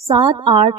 7, 8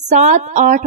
7, 8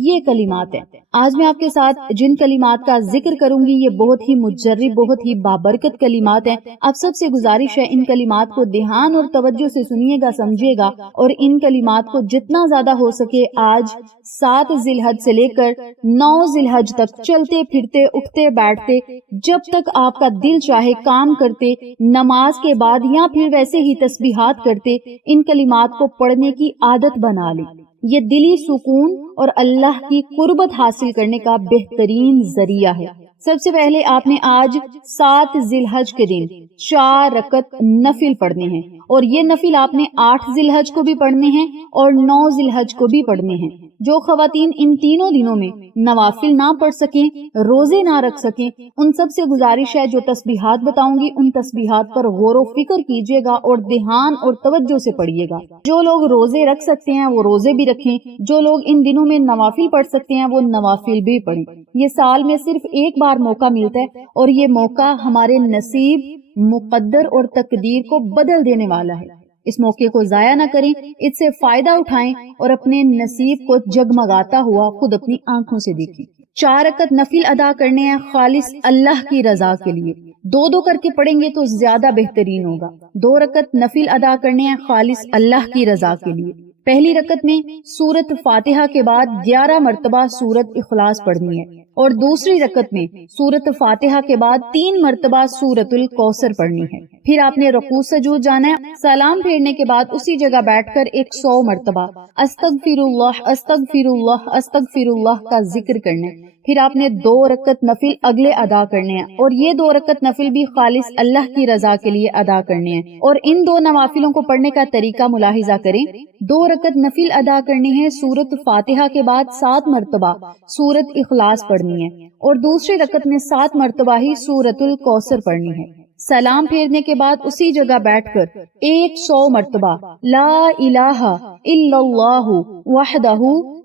یہ کلمات ہیں۔ آج میں آپ کے ساتھ جن کلمات کا ذکر کروں گی یہ بہت ہی مجرب، بہت ہی بابرکت کلمات ہیں۔ آپ سب سے گزارش ہے ان کلمات کو دھیان اور توجہ سے سنیے گا، سمجھیے گا، اور ان کلمات کو جتنا زیادہ ہو سکے آج 7 ذی الحج سے لے کر 9 ذی الحج تک چلتے پھرتے اٹھتے بیٹھتے جب تک آپ کا دل چاہے کام کرتے، نماز کے بعد یا پھر ویسے ہی تسبیحات کرتے ان کلمات کو پڑھنے کی عادت بنا لیں۔ یہ دلی سکون اور اللہ کی قربت حاصل کرنے کا بہترین ذریعہ ہے۔ سب سے پہلے آپ نے آج 7 ذی الحج کے دن 4 رکعت نفل پڑھنے ہیں، اور یہ نفل آپ نے 8 ذی الحج کو بھی پڑھنے ہیں اور 9 ذی الحج کو بھی پڑھنے ہیں۔ جو خواتین ان تینوں دنوں میں نوافل نہ پڑھ سکیں، روزے نہ رکھ سکیں، ان سب سے گزارش ہے جو تسبیحات بتاؤں گی ان تسبیحات پر غور و فکر کیجیے گا اور دھیان اور توجہ سے پڑھیے گا۔ جو لوگ روزے رکھ سکتے ہیں وہ روزے بھی رکھیں، جو لوگ ان دنوں میں نوافل پڑھ سکتے ہیں وہ نوافل بھی پڑھیں۔ یہ سال میں صرف ایک بار موقع ملتا ہے اور یہ موقع ہمارے نصیب، مقدر اور تقدیر کو بدل دینے والا ہے۔ اس موقع کو ضائع نہ کریں، اس سے فائدہ اٹھائیں اور اپنے نصیب کو جگمگاتا ہوا خود اپنی آنکھوں سے دیکھیں۔ 4 رکعت نفل ادا کرنے ہیں خالص اللہ کی رضا کے لیے۔ 2 کر کے پڑھیں گے تو زیادہ بہترین ہوگا۔ 2 رکعت نفل ادا کرنے ہیں خالص اللہ کی رضا کے لیے۔ پہلی رکعت میں سورت فاتحہ کے بعد 11 مرتبہ سورت اخلاص پڑھنی ہے، اور دوسری رکعت میں سورت فاتحہ کے بعد 3 مرتبہ سورت الکوثر پڑھنی ہے۔ پھر آپ نے رکوع سجود جانا ہے۔ سلام پھیرنے کے بعد اسی جگہ بیٹھ کر 100 مرتبہ استغفر اللہ استغفر اللہ استغفر اللہ کا ذکر کرنا ہے۔ پھر آپ نے 2 رکعت نفل اگلے ادا کرنے ہیں، اور یہ 2 رکعت نفل بھی خالص اللہ کی رضا کے لیے ادا کرنے ہیں، اور ان 2 نوافلوں کو پڑھنے کا طریقہ ملاحظہ کریں۔ 2 رکعت نفل ادا کرنی ہے، سورت فاتحہ کے بعد 7 مرتبہ سورت اخلاص پڑھنی ہے، اور دوسری رکعت میں 7 مرتبہ ہی سورت الکوثر پڑھنی ہے۔ سلام پھیرنے کے بعد اسی جگہ بیٹھ کر 100 مرتبہ لا الہ الا اللہ وحدہ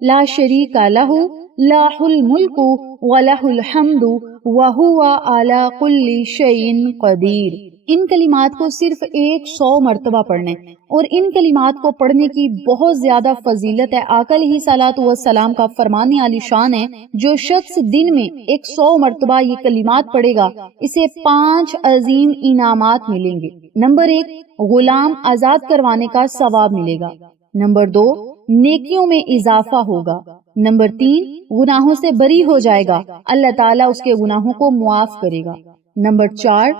لا شریک لہ لہ الملک ولہ الحمد وہو علی کل شیء قدیر۔ ان کلمات کو صرف 100 مرتبہ پڑھنے، اور ان کلمات کو پڑھنے کی بہت زیادہ فضیلت ہے۔ آقا علیہ صلاۃ والسلام کا فرمان عالی شان ہے، جو شخص دن میں 100 مرتبہ یہ کلمات پڑھے گا اسے 5 عظیم انعامات ملیں گے۔ نمبر 1، غلام آزاد کروانے کا ثواب ملے گا۔ نمبر 2، نیکیوں میں اضافہ ہوگا۔ نمبر 3، گناہوں سے بری ہو جائے گا، اللہ تعالیٰ اس کے گناہوں کو معاف کرے گا۔ نمبر 4،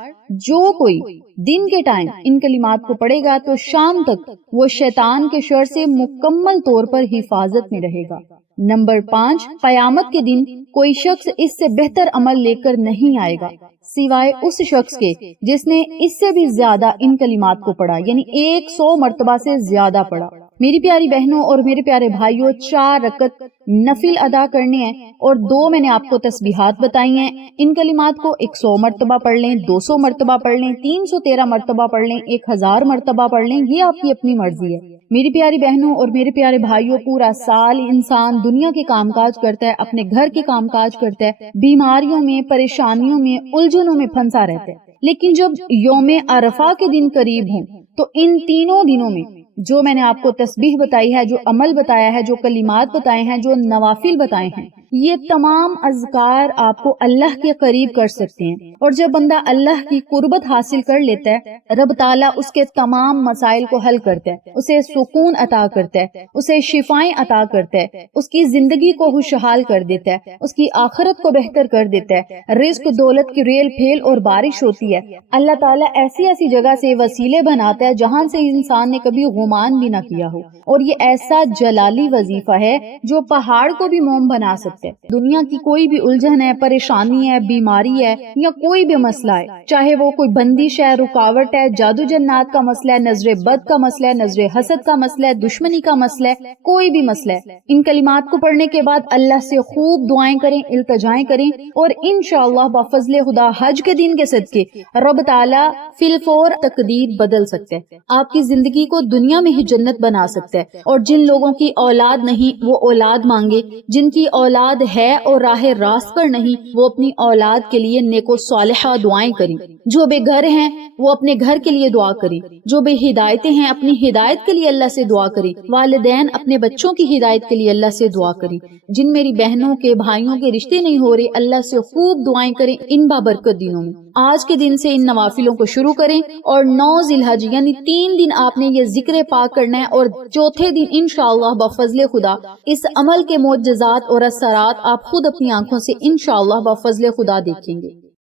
جو کوئی دن کے ٹائم ان کلمات کو پڑھے گا تو شام تک وہ شیطان کے شر سے مکمل طور پر حفاظت میں رہے گا۔ نمبر 5، قیامت کے دن کوئی شخص اس سے بہتر عمل لے کر نہیں آئے گا سوائے اس شخص کے جس نے اس سے بھی زیادہ ان کلمات کو پڑھا، یعنی 100 مرتبہ سے زیادہ پڑھا۔ میری پیاری بہنوں اور میرے پیارے بھائیوں، 4 رکعت نفل ادا کرنے ہیں، اور 2 میں نے آپ کو تسبیحات بتائی ہیں۔ ان کلمات کو 100 مرتبہ پڑھ لیں، 200 مرتبہ پڑھ لیں، 313 مرتبہ پڑھ لیں، 1000 مرتبہ پڑھ لیں، یہ آپ کی اپنی مرضی ہے۔ میری پیاری بہنوں اور میرے پیارے بھائیوں، پورا سال انسان دنیا کے کام کاج کرتا ہے، اپنے گھر کے کام کاج کرتا ہے، بیماریوں میں، پریشانیوں میں، الجھنوں میں پھنسا رہتا ہے، لیکن جب یوم عرفہ کے دن قریب ہوں تو ان تینوں دنوں میں جو میں نے آپ کو تسبیح بتائی ہے، جو عمل بتایا ہے، جو کلمات بتائے ہیں، جو نوافل بتائے ہیں، یہ تمام اذکار آپ کو اللہ کے قریب کر سکتے ہیں۔ اور جب بندہ اللہ کی قربت حاصل کر لیتا ہے، رب تعالیٰ اس کے تمام مسائل کو حل کرتا ہے، اسے سکون عطا کرتا ہے، اسے شفائیں عطا کرتا ہے، اس کی زندگی کو خوشحال کر دیتا ہے، اس کی آخرت کو بہتر کر دیتا ہے، رزق دولت کی ریل پھیل اور بارش ہوتی ہے۔ اللہ تعالیٰ ایسی ایسی جگہ سے وسیلے بناتا ہے جہاں سے انسان نے کبھی گمان بھی نہ کیا ہو، اور یہ ایسا جلالی وظیفہ ہے جو پہاڑ کو بھی موم بنا سکتا ہے۔ دنیا کی کوئی بھی الجھن ہے، پریشانی ہے، بیماری ہے، یا کوئی بھی مسئلہ ہے، چاہے وہ کوئی بندش ہے، رکاوٹ ہے، جادو جنات کا مسئلہ ہے، نظر بد کا مسئلہ ہے، نظر حسد کا مسئلہ ہے، دشمنی کا مسئلہ ہے، کوئی بھی مسئلہ ہے، ان کلمات کو پڑھنے کے بعد اللہ سے خوب دعائیں کریں، التجائیں کریں، اور انشاءاللہ بفضل خدا حج کے دن کے صدقے رب تعالیٰ فی الفور تقدیر بدل سکتے ہیں، آپ کی زندگی کو دنیا میں ہی جنت بنا سکتا ہے۔ اور جن لوگوں کی اولاد نہیں وہ اولاد مانگے، جن کی اولاد اولاد ہے اور راہ راست پر نہیں وہ اپنی اولاد کے لیے نیک و صالحہ دعائیں کریں، جو بے گھر ہیں وہ اپنے گھر کے لیے دعا کریں، جو بے ہدایتیں ہیں اپنی ہدایت کے لیے اللہ سے دعا کریں، والدین اپنے بچوں کی ہدایت کے لیے اللہ سے دعا کریں، جن میری بہنوں کے بھائیوں کے رشتے نہیں ہو رہے اللہ سے خوب دعائیں کریں ان بابرکت دنوں میں۔ آج کے دن سے ان نوافلوں کو شروع کریں اور 9 ذی الحج یعنی 3 دن آپ نے یہ ذکر پاک کرنا ہے، اور چوتھے دن انشاءاللہ بفضل خدا اس عمل کے معجزات اور اثرات آپ خود اپنی آنکھوں سے انشاءاللہ بفضل خدا دیکھیں گے۔